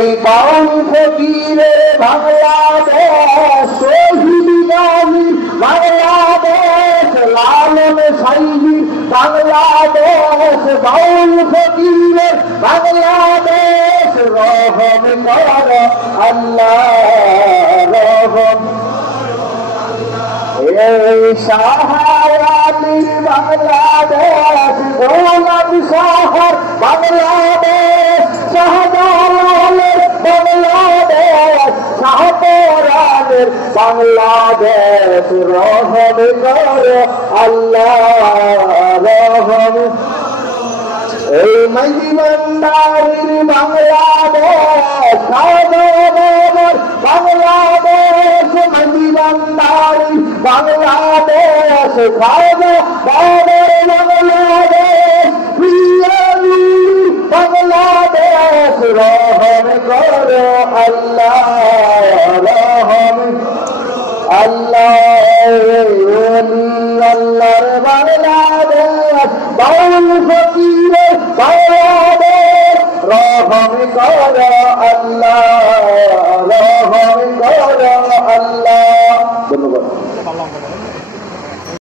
এই বাউল ফকিরের বাংলাদেশ, শহীদ গাজী বাংলাদেশ, লালন সাইজি বাংলাদেশ, বাউল ফকিরের বাংলাদেশ, রহম কর আল্লাহ রহম। এই শাহওয়ালির বাংলাদেশ, গোলাম শাহর বাংলাদেশ, শাহজালালের বাংলাদেশ, শাহপরানের বাংলাদেশ, রহম কর আল্লাহ রহম। এই মহিমন্দারির বাংলাদেশ, শাহজালালের বাংলাদেশ, মহিমন্দারি বাংলাদেশ, শাহজালালের বাংলাদেশ, প্রিয়ালি বাংলাদেশ, রহম কর আল্লাহ রহম। আল্লাহর বাংলাদেশ, বাউল ফকিরের বাংলাদেশ, রহম কর আল্লাহ